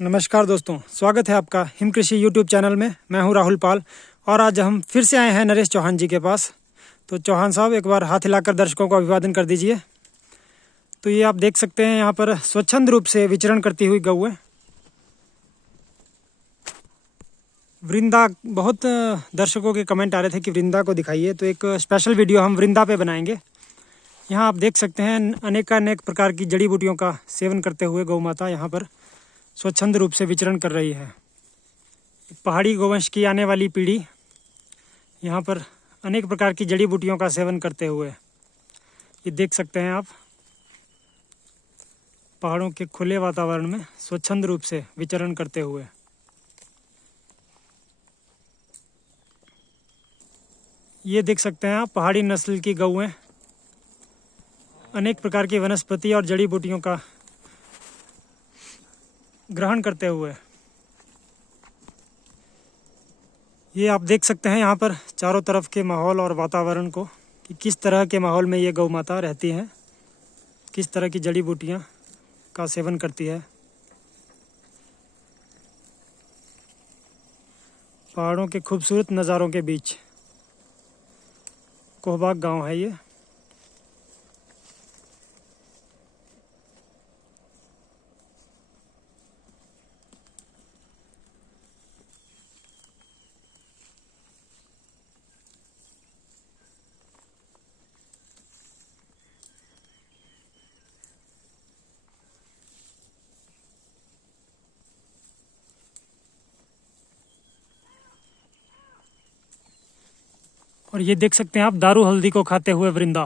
नमस्कार दोस्तों, स्वागत है आपका हिम कृषि यूट्यूब चैनल में। मैं हूं राहुल पाल और आज हम फिर से आए हैं नरेश चौहान जी के पास। तो चौहान साहब, एक बार हाथ हिलाकर दर्शकों को अभिवादन कर दीजिए। तो ये आप देख सकते हैं, यहाँ पर स्वच्छंद रूप से विचरण करती हुई गऊ है वृंदा। बहुत दर्शकों के कमेंट आ रहे थे कि वृंदा को दिखाइए, तो एक स्पेशल वीडियो हम वृंदा पे बनाएंगे। यहाँ आप देख सकते हैं अनेकानेक प्रकार की जड़ी बूटियों का सेवन करते हुए गौ माता यहाँ पर स्वच्छंद रूप से विचरण कर रही है। पहाड़ी गोवंश की आने वाली पीढ़ी यहाँ पर अनेक प्रकार की जड़ी बूटियों का सेवन करते हुए, ये देख सकते हैं आप, पहाड़ों के खुले वातावरण में स्वच्छंद रूप से विचरण करते हुए। ये देख सकते हैं आप, पहाड़ी नस्ल की गौएं अनेक प्रकार की वनस्पति और जड़ी बूटियों का ग्रहण करते हुए। ये आप देख सकते हैं यहाँ पर चारों तरफ के माहौल और वातावरण को, कि किस तरह के माहौल में ये गौ माता रहती है, किस तरह की जड़ी बूटियाँ का सेवन करती है। पहाड़ों के खूबसूरत नज़ारों के बीच कोहबाग गांव है ये। और ये देख सकते हैं आप, दारू हल्दी को खाते हुए वृंदा।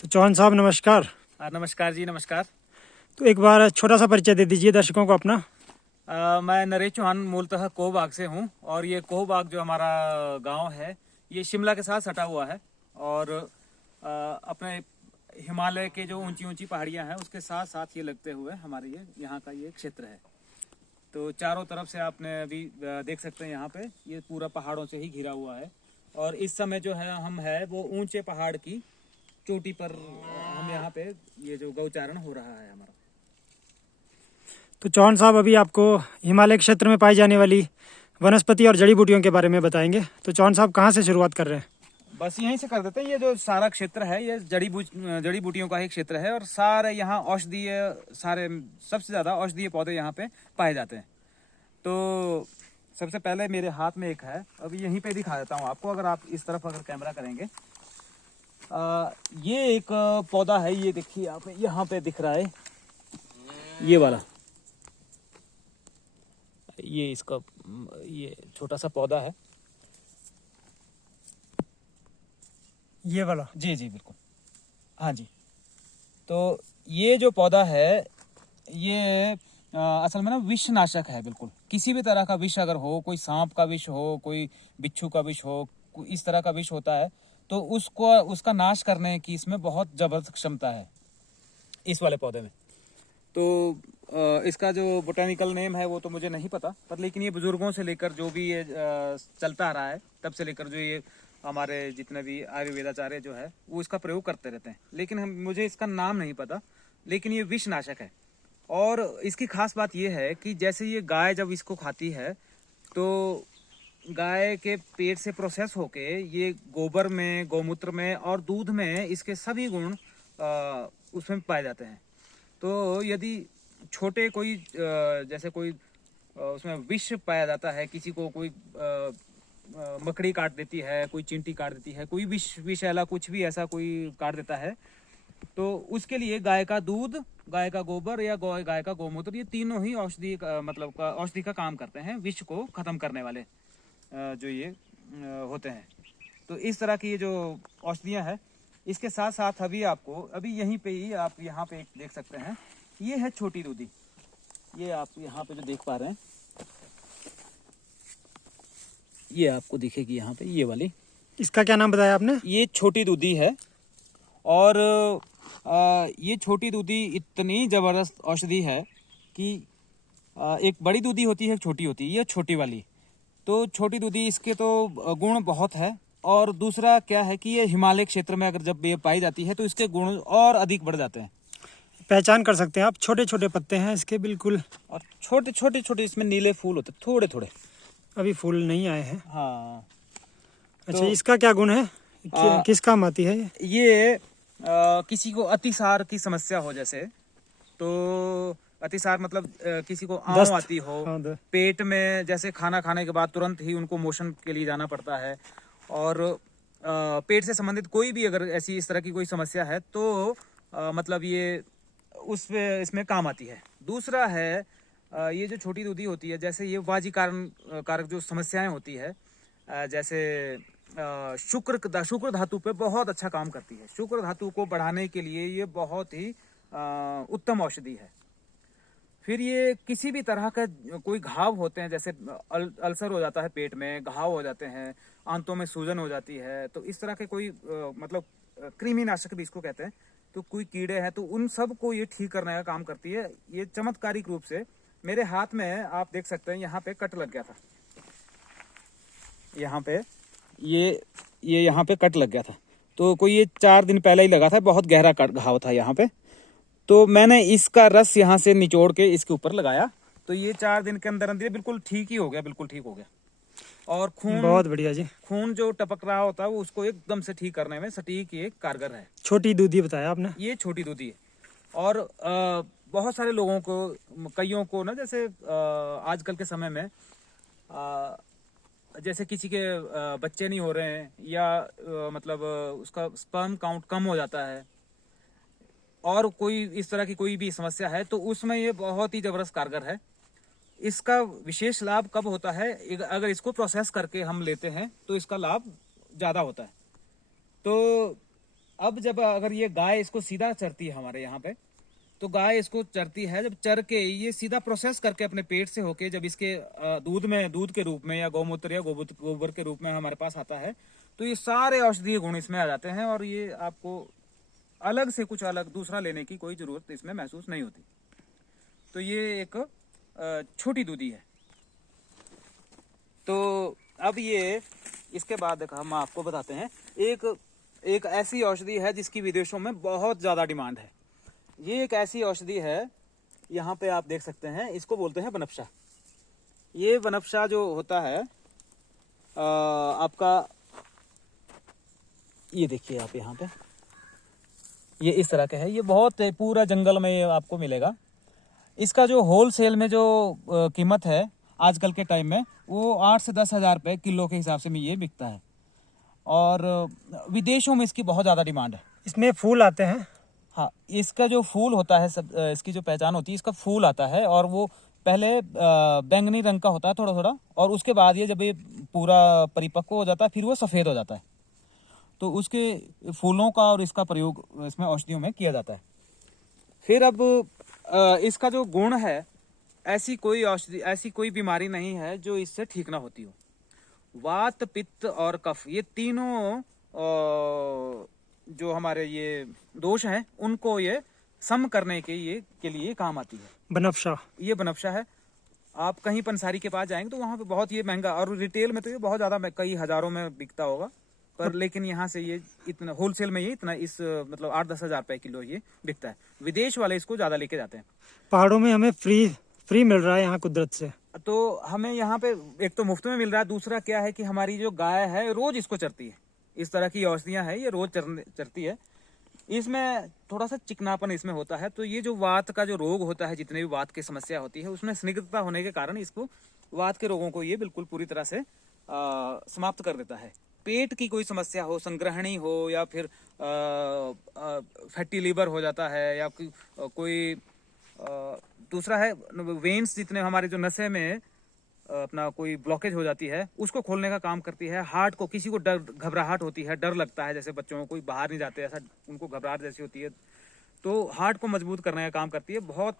तो चौहान साहब नमस्कार। नमस्कार जी, नमस्कार। तो एक बार छोटा सा परिचय दे दीजिए दर्शकों को अपना। मैं नरेश चौहान मूलतः कोहबाग से हूँ और ये कोहबाग जो हमारा गांव है ये शिमला के साथ सटा हुआ है और अपने हिमालय के जो ऊंची ऊंची पहाड़ियाँ हैं उसके साथ साथ ये लगते हुए हमारे ये यहाँ का ये क्षेत्र है। तो चारों तरफ से आपने अभी देख सकते हैं, यहाँ पे ये पूरा पहाड़ों से ही घिरा हुआ है और इस समय जो है हम है वो ऊंचे पहाड़ की चोटी पर हम यहाँ पे ये जो गौचारण हो रहा है हमारा। तो चौहान साहब, अभी आपको हिमालय क्षेत्र में पाई जाने वाली वनस्पति और जड़ी बूटियों के बारे में बताएंगे। तो चौहान साहब, कहाँ से शुरुआत कर रहे हैं? बस यहीं से कर देते हैं। ये जो सारा क्षेत्र है ये जड़ी बूटियों का ही क्षेत्र है और सारे यहाँ औषधीय, सारे सबसे ज़्यादा औषधीय पौधे यहाँ पे पाए जाते हैं। तो सबसे पहले मेरे हाथ में एक है, अभी यहीं पे दिखा देता हूँ आपको। अगर आप इस तरफ अगर कैमरा करेंगे, ये एक पौधा है, ये देखिए आप यहाँ पे दिख रहा है, ये वाला, ये इसका ये छोटा सा पौधा है, ये वाला? जी जी बिल्कुल, हाँ जी। तो ये जो पौधा है ये असल में ना विषनाशक है बिल्कुल। किसी भी तरह का विष अगर हो, कोई सांप का विष हो, कोई बिच्छू का विष हो, इस तरह का विष होता है तो उसका नाश करने की इसमें बहुत जबरदस्त क्षमता है इस वाले पौधे में। तो इसका जो बोटेनिकल नेम है वो तो मुझे नहीं पता, पर लेकिन ये बुजुर्गों से लेकर जो भी ये चलता आ रहा है तब से लेकर जो ये हमारे जितने भी आयुर्वेदाचार्य जो है वो इसका प्रयोग करते रहते हैं। लेकिन मुझे इसका नाम नहीं पता, लेकिन ये विषनाशक है। और इसकी खास बात ये है कि जैसे ये गाय जब इसको खाती है तो गाय के पेट से प्रोसेस होके ये गोबर में, गौमूत्र में और दूध में इसके सभी गुण उसमें पाए जाते हैं। तो यदि छोटे कोई जैसे कोई उसमें विष पाया जाता है, किसी को कोई मकड़ी काट देती है, कोई चींटी काट देती है, कोई विषैला कुछ भी ऐसा कोई काट देता है, तो उसके लिए गाय का दूध, गाय का गोबर या गाय का गौमूत्र, ये तीनों ही औषधि औषधि का काम करते हैं, विष को खत्म करने वाले जो ये होते हैं। तो इस तरह की ये जो औषधियाँ हैं, इसके साथ साथ अभी यहीं पे ही आप यहाँ पे देख सकते हैं, ये है छोटी दूधी। ये आप यहाँ पे जो देख पा रहे हैं, ये आपको दिखेगी यहाँ पे, ये वाली। इसका क्या नाम बताया आपने? ये छोटी दूधी है। और ये छोटी दूधी इतनी जबरदस्त औषधि है कि एक बड़ी दूधी होती है, एक छोटी होती है, ये छोटी वाली। तो छोटी दूधी, इसके तो गुण बहुत है। और दूसरा क्या है कि ये हिमालय क्षेत्र में अगर जब ये पाई जाती है तो इसके गुण और अधिक बढ़ जाते हैं। पहचान कर सकते हैं आप, छोटे छोटे पत्ते हैं इसके बिल्कुल। और छोटे छोटे छोटे इसमें नीले फूल होते थोड़े थोड़े। अभी फूल नहीं आए हैं। हाँ। अच्छा, तो इसका क्या गुण है, किस काम आती है ये किसी को अतिसार की समस्या हो, जैसे तो अतिसार मतलब किसी को आंव दस्त। आती हो, हाँ, पेट में जैसे खाना खाने के बाद तुरंत ही उनको मोशन के लिए जाना पड़ता है, और पेट से संबंधित कोई भी अगर ऐसी इस तरह की कोई समस्या है तो मतलब ये उस इसमें काम आती है। दूसरा है ये जो छोटी दूधी होती है, जैसे ये वाजी कारक जो समस्याएं होती है, जैसे शुक्र धातु पे बहुत अच्छा काम करती है। शुक्र धातु को बढ़ाने के लिए ये बहुत ही उत्तम औषधि है। फिर ये किसी भी तरह का कोई घाव होते हैं, जैसे अल्सर हो जाता है, पेट में घाव हो जाते हैं, आंतों में सूजन हो जाती है, तो इस तरह के कोई मतलब कृमिनाशक भी इसको कहते हैं, तो कोई कीड़े हैं तो उन सब को ये ठीक करने का काम करती है। ये चमत्कारिक रूप से मेरे हाथ में आप देख सकते हैं, यहाँ पे कट लग गया था, यहाँ पे ये यहाँ पे कट लग गया था, तो कोई ये 4 दिन पहले ही लगा था, बहुत गहरा घाव था यहाँ पे। तो मैंने इसका रस यहाँ से निचोड़ के इसके ऊपर लगाया, तो ये 4 दिन के अंदर अंदर बिल्कुल ठीक ही हो गया, बिल्कुल ठीक हो गया। और खून, बहुत बढ़िया जी। खून जो टपक रहा होता है वो उसको एकदम से ठीक करने में सटीक ये कारगर है। छोटी दूधी बताया आपने, ये छोटी दूधी है। और बहुत सारे लोगों को, कईयों को ना, जैसे आजकल के समय में जैसे किसी के बच्चे नहीं हो रहे हैं, या मतलब उसका स्पर्म काउंट कम हो जाता है, और कोई इस तरह की कोई भी समस्या है, तो उसमें ये बहुत ही जबरदस्त कारगर है। इसका विशेष लाभ कब होता है, अगर इसको प्रोसेस करके हम लेते हैं तो इसका लाभ ज़्यादा होता है। तो अब जब अगर ये गाय इसको सीधा चरती है हमारे यहाँ पे, तो गाय इसको चरती है, जब चर के ये सीधा प्रोसेस करके अपने पेट से होके जब इसके दूध के रूप में या गौमूत्र या गोबर के रूप में हमारे पास आता है, तो ये सारे औषधीय गुण इसमें आ जाते हैं, और ये आपको अलग से कुछ अलग दूसरा लेने की कोई जरूरत इसमें महसूस नहीं होती। तो ये एक छोटी दूधी है। तो अब ये इसके बाद हम आपको बताते हैं एक ऐसी औषधि है जिसकी विदेशों में बहुत ज़्यादा डिमांड है। ये एक ऐसी औषधि है, यहाँ पे आप देख सकते हैं, इसको बोलते हैं बनफशा। ये बनफशा जो होता है आपका, ये देखिए आप यहाँ पे, ये इस तरह का है, ये बहुत पूरा जंगल में ये आपको मिलेगा। इसका जो होलसेल में जो कीमत है आजकल के टाइम में, वो 8 से 10 हज़ार रुपये किलो के हिसाब से में ये बिकता है, और विदेशों में इसकी बहुत ज़्यादा डिमांड है। इसमें फूल आते हैं। हाँ, इसका जो फूल होता है, सब इसकी जो पहचान होती है, इसका फूल आता है, और वो पहले बैंगनी रंग का होता है थोड़ा थोड़ा, और उसके बाद ये जब ये पूरा परिपक्व हो जाता है फिर वो सफ़ेद हो जाता है। तो उसके फूलों का और इसका प्रयोग इसमें औषधियों में किया जाता है। फिर अब इसका जो गुण है, ऐसी कोई औषधि, ऐसी कोई बीमारी नहीं है जो इससे ठीक ना होती हो। वात, पित्त और कफ, ये तीनों जो हमारे ये दोष हैं, उनको ये सम करने के लिए काम आती है बनफशा। ये बनफशा है। आप कहीं पंसारी के पास जाएंगे तो वहाँ पे बहुत ये महंगा, और रिटेल में तो ये बहुत ज़्यादा कई हज़ारों में बिकता होगा, पर लेकिन यहाँ से ये इतना होलसेल में ये इतना इस मतलब 8-10 हज़ार रुपये किलो ये बिकता है। विदेश वाले इसको ज़्यादा लेके जाते हैं। पहाड़ों में हमें फ्री मिल रहा है यहाँ कुदरत से। तो हमें यहाँ पे एक तो मुफ्त में मिल रहा है, दूसरा क्या है कि हमारी जो गाय है रोज इसको चरती है। इस तरह की औषधियाँ है, ये रोज चरती है। इसमें थोड़ा सा चिकनापन इसमें होता है, तो ये जो वात का जो रोग होता है, जितने भी वात की समस्या होती है, उसमें स्निग्धता होने के कारण इसको वात के रोगों को ये बिल्कुल पूरी तरह से समाप्त कर देता है। पेट की कोई समस्या हो, संग्रहणी हो, या फिर फैटी लीवर हो जाता है, या कोई दूसरा है वेन्स, जितने हमारे जो नसें में अपना कोई ब्लॉकेज हो जाती है, उसको खोलने का काम करती है। हार्ट को, किसी को डर, घबराहट होती है, डर लगता है, जैसे बच्चों को कोई बाहर नहीं जाते, ऐसा उनको घबराहट जैसी होती है, तो हार्ट को मजबूत करने का काम करती है। बहुत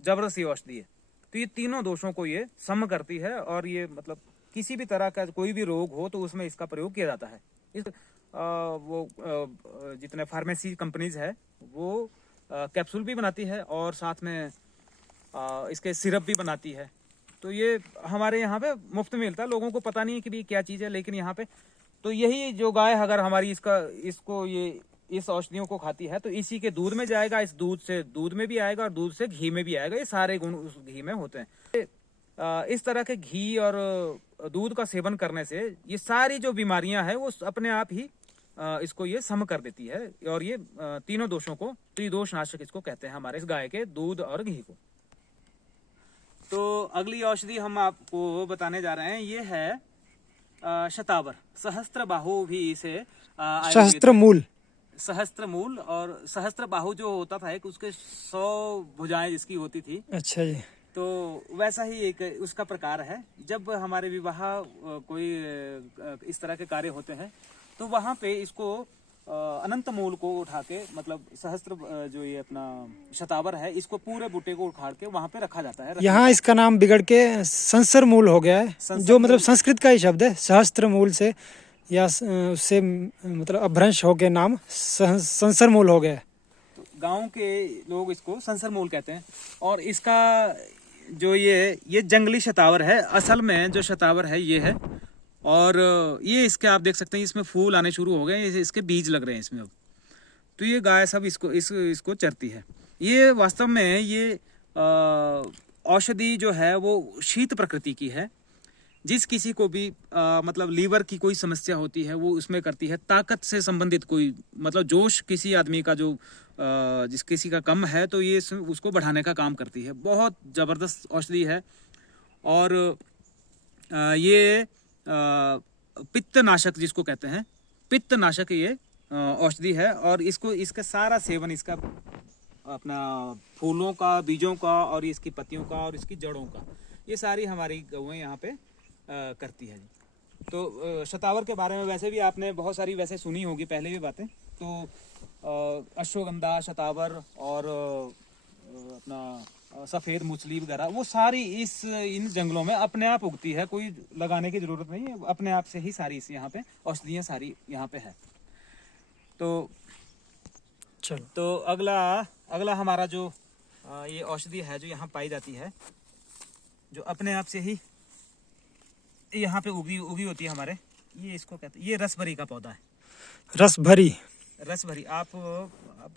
जबरदस्त ये औषधि है। तो ये तीनों दोषों को ये सम करती है, और ये मतलब किसी भी तरह का कोई भी रोग हो तो उसमें इसका प्रयोग किया जाता है। इस जितने फार्मेसी कंपनीज है वो कैप्सूल भी बनाती है, और साथ में इसके सिरप भी बनाती है। तो ये हमारे यहाँ पे मुफ्त में मिलता है। लोगों को पता नहीं है कि भी क्या चीज़ है, लेकिन यहाँ पे तो यही जो गाय अगर हमारी इसको ये इस औषधियों को खाती है तो इसी के दूध में जाएगा, इस दूध से दूध में भी आएगा और दूध से घी में भी आएगा। ये सारे गुण उस घी में होते हैं। इस तरह के घी और दूध का सेवन करने से ये सारी जो बीमारियां हैं वो अपने आप ही इसको ये सम कर देती है। और ये तीनों दोषों को, त्रिदोष नाशक इसको कहते हैं, हमारे इस गाय के दूध और घी को। तो अगली औषधि हम आपको बताने जा रहे हैं, ये है शतावर, सहस्त्र बाहु भी इसे सहस्त्र मूल। सहस्त्र मूल। और सहस्त्र बाहु जो होता था एक, उसके 100 भुजाएं जिसकी होती थी। अच्छा जी। तो वैसा ही एक उसका प्रकार है। जब हमारे विवाह कोई इस तरह के कार्य होते हैं तो वहां पे इसको अनंत मूल को उठा के, मतलब सहस्त्र जो ये अपना शतावर है, इसको पूरे बूटे को उखाड़ के वहां पे रखा जाता है। यहाँ इसका नाम बिगड़ के संसर मूल हो गया है, जो मतलब संस्कृत का ही शब्द है, सहस्त्र मूल से, या उससे मतलब अपभ्रंश हो के नाम संसर मूल हो गया है। तो गाँव के लोग इसको संसर मूल कहते हैं। और इसका जो ये जंगली शतावर है, असल में जो शतावर है ये है। और ये इसके आप देख सकते हैं इसमें फूल आने शुरू हो गए, इसके बीज लग रहे हैं इसमें अब। तो ये गाय सब इसको चरती है। ये वास्तव में ये औषधि जो है वो शीत प्रकृति की है। जिस किसी को भी मतलब लीवर की कोई समस्या होती है वो उसमें करती है। ताकत से संबंधित कोई मतलब जोश किसी आदमी का जो जिस किसी का कम है तो ये उसको बढ़ाने का काम करती है। बहुत ज़बरदस्त औषधि है। और ये पित्त नाशक जिसको कहते हैं, पित्त नाशक ये औषधि है। और इसको इसका सारा सेवन, इसका अपना फूलों का, बीजों का, और इसकी पत्तियों का, और इसकी जड़ों का, ये सारी हमारी गौएं यहाँ पे करती है जी। तो शतावर के बारे में वैसे भी आपने बहुत सारी वैसे सुनी होगी पहले भी बातें। तो अश्वगंधा, शतावर और अपना सफ़ेद मूसली वगैरह, वो सारी इन जंगलों में अपने आप उगती है, कोई लगाने की ज़रूरत नहीं है, अपने आप से ही सारी इस यहाँ पे औषधियाँ सारी यहाँ पे है। तो चलो, तो अगला हमारा जो ये औषधि है जो यहाँ पाई जाती है, जो अपने आप से ही यहाँ पे उगी होती है हमारे, ये इसको कहते हैं, ये रसभरी का पौधा है। रसभरी आप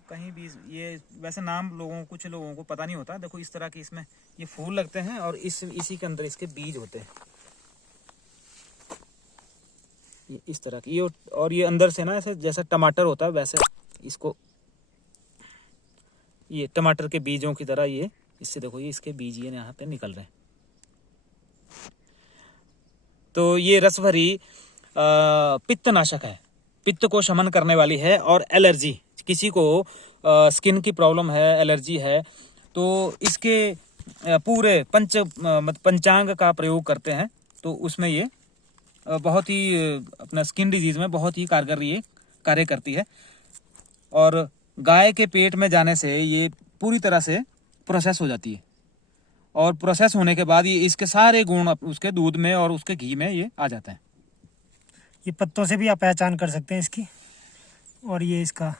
कहीं भी, ये वैसे नाम कुछ लोगों को पता नहीं होता। देखो इस तरह के इसमें ये फूल लगते हैं और इसी के अंदर इसके बीज होते हैं, ये इस तरह की। ये और ये अंदर से ना ऐसे जैसे टमाटर होता है वैसे इसको, ये टमाटर के बीजों की तरह ये इससे देखो ये इसके बीज ये यहाँ पे निकल रहे हैं। तो ये रसभरी पित्त नाशक है, पित्त को शमन करने वाली है। और एलर्जी, किसी को स्किन की प्रॉब्लम है, एलर्जी है, तो इसके पूरे पंचांग का प्रयोग करते हैं। तो उसमें ये बहुत ही अपना स्किन डिजीज में बहुत ही कारगर ये कार्य करती है। और गाय के पेट में जाने से ये पूरी तरह से प्रोसेस हो जाती है। और प्रोसेस होने के बाद ये इसके सारे गुण उसके दूध में और उसके घी में ये आ जाते हैं। ये पत्तों से भी आप पहचान कर सकते हैं इसकी। और ये इसका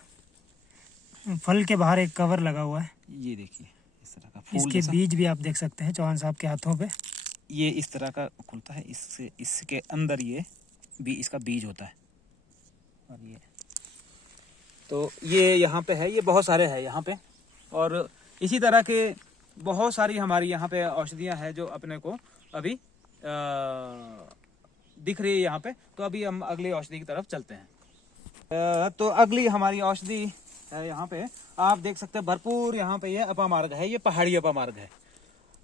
फल के बाहर एक कवर लगा हुआ है, ये देखिए इस तरह का फूल इसके बीज भी आप देख सकते हैं चौहान साहब के हाथों पे। ये इस तरह का खुलता है, इसके अंदर ये इसका बीज होता है। और ये तो ये यहाँ पे है, ये बहुत सारे हैं यहाँ पे। और इसी तरह के बहुत सारी हमारी यहाँ पे औषधियाँ हैं जो अपने को अभी दिख रही है यहाँ पे। तो अभी हम अगली औषधि की तरफ चलते हैं। तो अगली हमारी औषधि है यहाँ पे, आप देख सकते हैं भरपूर यहाँ पे ये अपामार्ग है, ये पहाड़ी अपामार्ग है।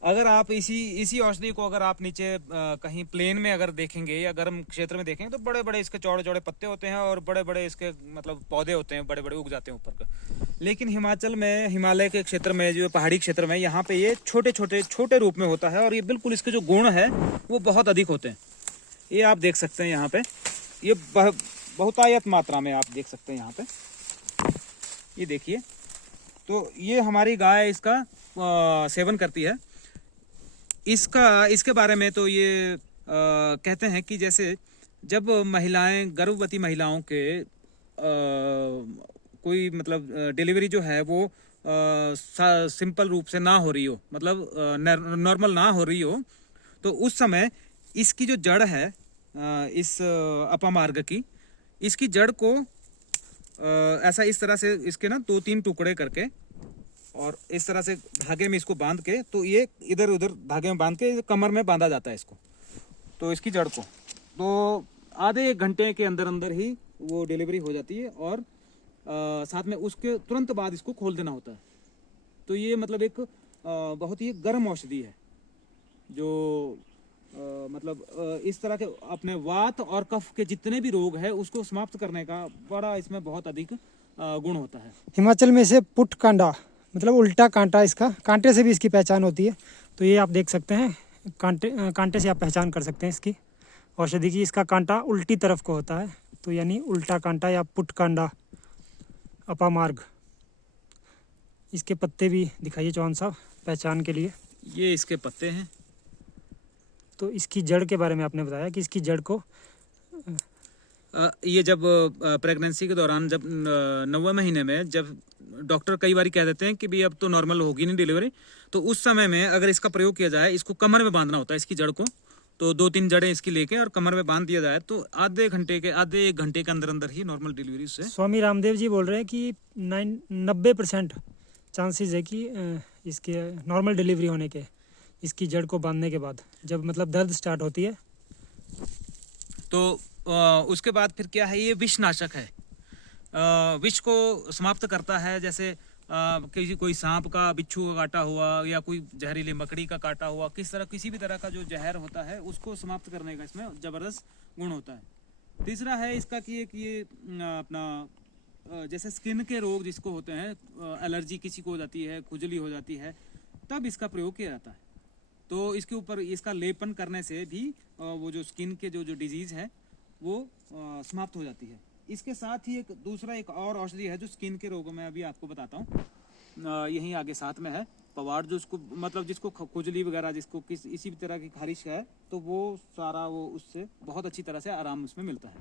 अगर आप इसी औषधि को अगर आप नीचे कहीं प्लेन में अगर देखेंगे या गर्म क्षेत्र में देखेंगे तो बड़े बड़े इसके चौड़े चौड़े पत्ते होते हैं और बड़े बड़े इसके मतलब पौधे होते हैं, बड़े बड़े उग जाते हैं ऊपर का। लेकिन हिमाचल में, हिमालय के क्षेत्र में, जो पहाड़ी क्षेत्र में, यहाँ पे ये छोटे रूप में होता है। और ये बिल्कुल इसके जो गुण है वो बहुत अधिक होते हैं। ये आप देख सकते हैं यहाँ पे, ये बहुतायत मात्रा में आप देख सकते हैं यहाँ पे, ये देखिए। तो ये हमारी गाय इसका सेवन करती है। इसके बारे में तो ये कहते हैं कि जैसे जब महिलाएं, गर्भवती महिलाओं के कोई मतलब डिलीवरी जो है वो सिंपल रूप से ना हो रही हो, मतलब नॉर्मल ना हो रही हो, तो उस समय इसकी जो जड़ है इस अपामार्ग की, इसकी जड़ को ऐसा इस तरह से इसके ना 2-3 टुकड़े करके और इस तरह से धागे में इसको बांध के, तो ये इधर उधर धागे में बांध के कमर में बांधा जाता है इसको, तो इसकी जड़ को। तो आधे 1 घंटे के अंदर अंदर ही वो डिलीवरी हो जाती है और साथ में उसके तुरंत बाद इसको खोल देना होता है। तो ये मतलब एक बहुत ही गर्म औषधि है जो मतलब इस तरह के अपने वात और कफ के जितने भी रोग है उसको समाप्त करने का बड़ा इसमें बहुत अधिक गुण होता है। हिमाचल में इसे पुट कांडा मतलब उल्टा कांटा, इसका कांटे से भी इसकी पहचान होती है। तो ये आप देख सकते हैं, कांटे से आप पहचान कर सकते हैं इसकी औषधि की। इसका कांटा उल्टी तरफ को होता है, तो यानी उल्टा कांटा या पुट कांडा अपामार्ग। इसके पत्ते भी दिखाइए चौहान साहब पहचान के लिए। ये इसके पत्ते हैं। तो इसकी जड़ के बारे में आपने बताया कि इसकी जड़ को ये जब प्रेगनेंसी के दौरान जब 9वें महीने में जब डॉक्टर कई बार कह देते हैं कि भाई अब तो नॉर्मल होगी नहीं डिलीवरी, तो उस समय में अगर इसका प्रयोग किया जाए, इसको कमर में बांधना होता है इसकी जड़ को। तो 2-3 जड़ें इसकी लेके और कमर में बांध दिया जाए तो आधे 1 घंटे के अंदर अंदर ही नॉर्मल डिलीवरी से। स्वामी रामदेव जी बोल रहे हैं कि 90% चांसेस है कि इसके नॉर्मल डिलीवरी होने के, इसकी जड़ को बांधने के बाद, जब मतलब दर्द स्टार्ट होती है। तो उसके बाद फिर क्या है, ये विषनाशक है, विष को समाप्त करता है। जैसे कोई सांप का, बिच्छू का काटा हुआ या कोई जहरीली मकड़ी का काटा हुआ, किसी भी तरह का जो जहर होता है उसको समाप्त करने का इसमें जबरदस्त गुण होता है। तीसरा है इसका कि एक ये अपना जैसे स्किन के रोग जिसको होते हैं, एलर्जी किसी को हो जाती है, खुजली हो जाती है, तब इसका प्रयोग किया जाता है। तो इसके ऊपर इसका लेपन करने से भी वो जो स्किन के जो डिजीज है वो समाप्त हो जाती है। इसके साथ ही एक और औषधि है जो स्किन के रोगों में अभी आपको बताता हूँ। यहीं आगे साथ में है पवाड़, जो उसको मतलब जिसको खुजली वगैरह, जिसको इसी भी तरह की खारिश है, तो वो सारा वो उससे बहुत अच्छी तरह से आराम उसमें मिलता है।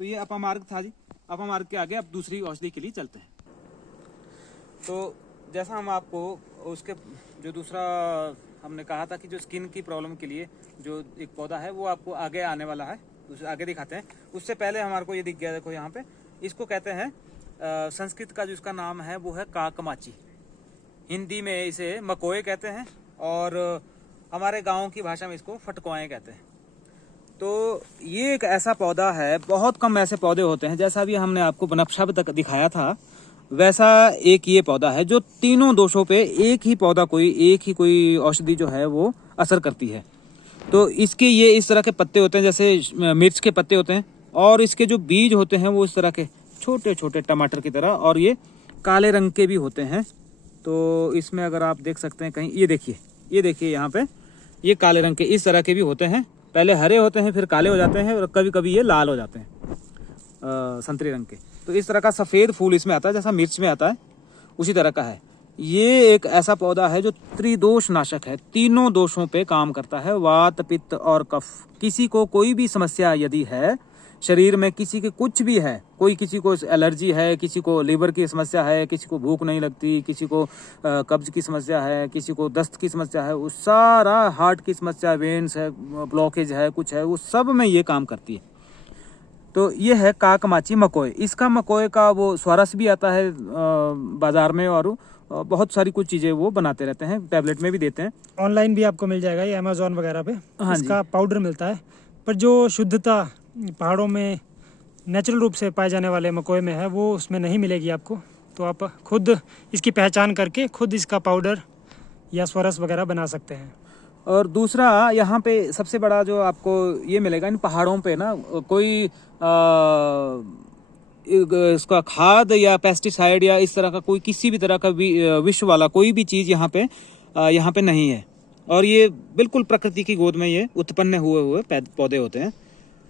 तो ये अपामार्ग था जी। अपामार्ग के आगे अब दूसरी औषधि के लिए चलते हैं। तो जैसा हम आपको उसके जो दूसरा हमने कहा था कि जो स्किन की प्रॉब्लम के लिए जो एक पौधा है वो आपको आगे आने वाला है, उसे आगे दिखाते हैं। उससे पहले हमारे को ये दिख गया, देखो यहाँ पे, इसको कहते हैं संस्कृत का जो इसका नाम है वो है काकमाची, हिंदी में इसे मकोए कहते हैं और हमारे गाँव की भाषा में इसको फटकोएं कहते हैं। तो ये एक ऐसा पौधा है, बहुत कम ऐसे पौधे होते हैं, जैसा भी हमने आपको बनपशा तक दिखाया था वैसा एक ये पौधा है जो तीनों दोषों पे एक ही कोई औषधि जो है वो असर करती है। तो इसके ये इस तरह के पत्ते होते हैं जैसे मिर्च के पत्ते होते हैं, और इसके जो बीज होते हैं वो इस तरह के छोटे छोटे टमाटर की तरह, और ये काले रंग के भी होते हैं। तो इसमें अगर आप देख सकते हैं कहीं, ये देखिए यहाँ पे ये काले रंग के इस तरह के भी होते हैं। पहले हरे होते हैं, फिर काले हो जाते हैं, और कभी कभी ये लाल हो जाते हैं संतरी रंग के। तो इस तरह का सफ़ेद फूल इसमें आता है, जैसा मिर्च में आता है उसी तरह का है। ये एक ऐसा पौधा है जो त्रिदोष नाशक है, तीनों दोषों पे काम करता है, वात, पित्त और कफ। किसी को कोई भी समस्या यदि है शरीर में, किसी के कुछ भी है, किसी को एलर्जी है, किसी को लीवर की समस्या है, किसी को भूख नहीं लगती, किसी को कब्ज की समस्या है, किसी को दस्त की समस्या है, वो सारा, हार्ट की समस्या, वेन्स है, ब्लॉकेज है, कुछ है, वो सब में ये काम करती है। तो ये है काकमाची मकोए। इसका मकोए का वो स्वारस भी आता है बाजार में, और बहुत सारी कुछ चीज़ें वो बनाते रहते हैं, टैबलेट में भी देते हैं। ऑनलाइन भी आपको मिल जाएगा ये अमेजोन वगैरह पे। हाँ, इसका पाउडर मिलता है, पर जो शुद्धता पहाड़ों में नेचुरल रूप से पाए जाने वाले मकोए में है वो उसमें नहीं मिलेगी आपको। तो आप खुद इसकी पहचान करके खुद इसका पाउडर या स्वरस वगैरह बना सकते हैं। और दूसरा यहाँ पे सबसे बड़ा जो आपको ये मिलेगा, इन पहाड़ों पे ना कोई इसका खाद या पेस्टिसाइड या इस तरह का कोई किसी भी तरह का विष वाला कोई भी चीज़ यहाँ पे नहीं है, और ये बिल्कुल प्रकृति की गोद में ये उत्पन्न हुए पौधे होते हैं।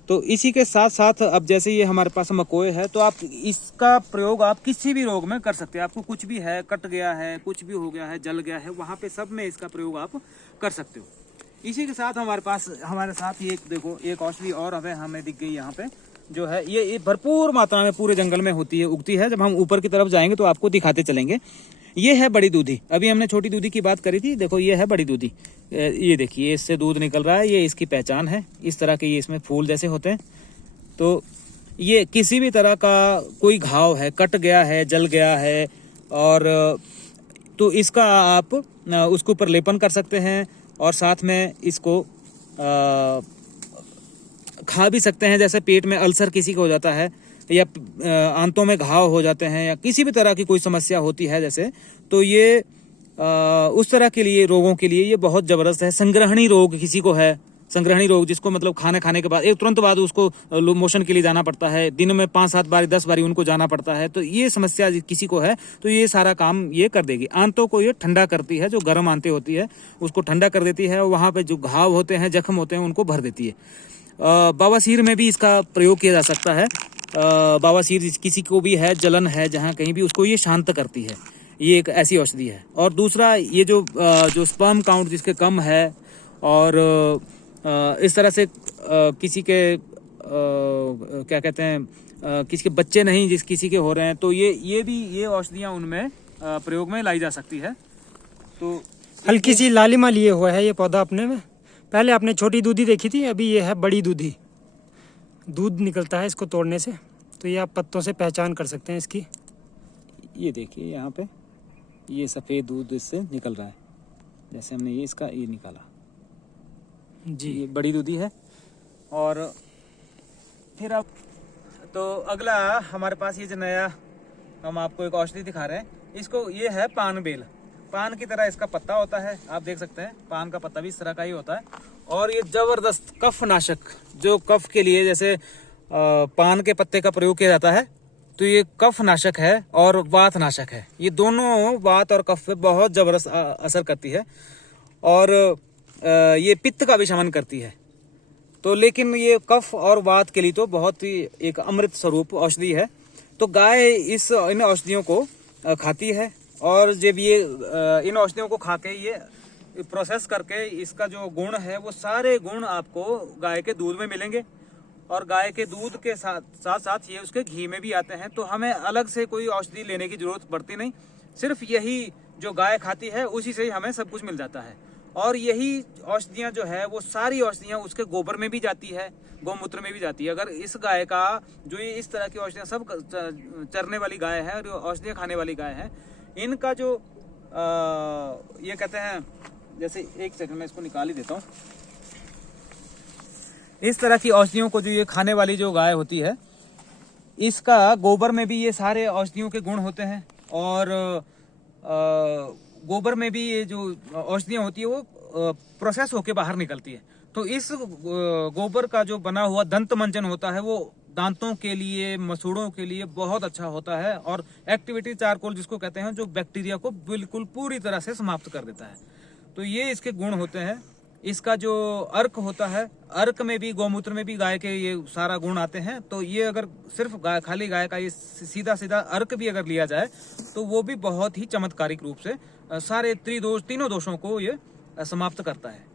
तो इसी के साथ साथ अब जैसे ये हमारे पास मकोए है, तो आप इसका प्रयोग आप किसी भी रोग में कर सकते हैं। आपको कुछ भी है, कट गया है, कुछ भी हो गया है, जल गया है, वहाँ पे सब में इसका प्रयोग आप कर सकते हो। इसी के साथ हमारे साथ ये देखो एक औषधि और हमें दिख गई यहाँ पे, जो है ये भरपूर मात्रा में पूरे जंगल में होती है, उगती है। जब हम ऊपर की तरफ जाएंगे तो आपको दिखाते चलेंगे। ये है बड़ी दूधी। अभी हमने छोटी दूधी की बात करी थी, देखो ये है बड़ी दूधी। ये देखिए इससे दूध निकल रहा है, ये इसकी पहचान है। इस तरह के ये इसमें फूल जैसे होते हैं। तो ये किसी भी तरह का कोई घाव है, कट गया है, जल गया है, और तो इसका आप उसके ऊपर लेपन कर सकते हैं और साथ में इसको खा भी सकते हैं। जैसे पेट में अल्सर किसी को हो जाता है या आंतों में घाव हो जाते हैं या किसी भी तरह की कोई समस्या होती है जैसे, तो ये उस तरह के लिए रोगों के लिए ये बहुत ज़बरदस्त है। संग्रहणी रोग किसी को है, संग्रहणी रोग जिसको मतलब खाने के बाद एक तुरंत बाद उसको मोशन के लिए जाना पड़ता है, दिन में 5-7 बार 10 बारी उनको जाना पड़ता है, तो ये समस्या किसी को है तो ये सारा काम ये कर देगी। आंतों को ये ठंडा करती है, जो गर्म आंतें होती है उसको ठंडा कर देती है, वहाँ पे जो घाव होते हैं, जख्म होते हैं, उनको भर देती है। बवासीर में भी इसका प्रयोग किया जा सकता है। बवासीर किसी को भी है, जलन है जहाँ कहीं भी, उसको ये शांत करती है। ये एक ऐसी औषधि है। और दूसरा ये जो स्पर्म काउंट जिसके कम है और इस तरह से किसी के क्या कहते हैं, किसी के बच्चे नहीं किसी के हो रहे हैं, तो ये औषधियाँ उनमें प्रयोग में लाई जा सकती है। तो हल्की सी लालिमा लिए हुआ है ये पौधा अपने में। पहले आपने छोटी दूधी देखी थी, अभी ये है बड़ी दूधी। दूध निकलता है इसको तोड़ने से, तो ये आप पत्तों से पहचान कर सकते हैं इसकी। ये देखिए यहाँ पे ये सफ़ेद दूध इससे निकल रहा है, जैसे हमने ये निकाला जी। ये बड़ी दूधी है। और फिर अब तो अगला हमारे पास ये जो नया हम आपको एक औषधि दिखा रहे हैं, इसको ये है पान बेल। पान की तरह इसका पत्ता होता है, आप देख सकते हैं पान का पत्ता भी इस तरह का ही होता है। और ये जबरदस्त कफ नाशक, जो कफ के लिए जैसे पान के पत्ते का प्रयोग किया जाता है, तो ये कफ नाशक है और वात नाशक है। ये दोनों वात और कफ पे बहुत जबरदस्त असर करती है और ये पित्त का भी शमन करती है। तो लेकिन ये कफ और वात के लिए तो बहुत ही एक अमृत स्वरूप औषधि है। तो गाय इन औषधियों को खाती है और जब ये इन औषधियों को खा के ये प्रोसेस करके इसका जो गुण है वो सारे गुण आपको गाय के दूध में मिलेंगे और गाय के दूध के साथ ये उसके घी में भी आते हैं। तो हमें अलग से कोई औषधि लेने की जरूरत पड़ती नहीं, सिर्फ यही जो गाय खाती है उसी से ही हमें सब कुछ मिल जाता है। और यही औषधियाँ जो है वो सारी औषधियाँ उसके गोबर में भी जाती है, गौमूत्र में भी जाती है। अगर इस गाय का जो ये इस तरह की औषधियाँ सब चरने वाली गाय है और औषधियाँ खाने वाली गाय है, इनका जो ये कहते हैं, जैसे एक सेकंड में इसको निकाल ही देता हूँ। इस तरह की औषधियों को जो ये खाने वाली जो गाय होती है, इसका गोबर में भी ये सारे औषधियों के गुण होते हैं और गोबर में भी ये जो औषधियाँ होती है वो प्रोसेस होके बाहर निकलती है। तो इस गोबर का जो बना हुआ दंत मंजन होता है वो दांतों के लिए, मसूड़ों के लिए बहुत अच्छा होता है और एक्टिविटी चारकोल जिसको कहते हैं, जो बैक्टीरिया को बिल्कुल पूरी तरह से समाप्त कर देता है। तो ये इसके गुण होते हैं। इसका जो अर्क होता है, अर्क में भी, गौमूत्र में भी गाय के ये सारा गुण आते हैं। तो ये अगर सिर्फ खाली गाय का ये सीधा अर्क भी अगर लिया जाए तो वो भी बहुत ही चमत्कारिक रूप से सारे तीनों दोषों को ये समाप्त करता है।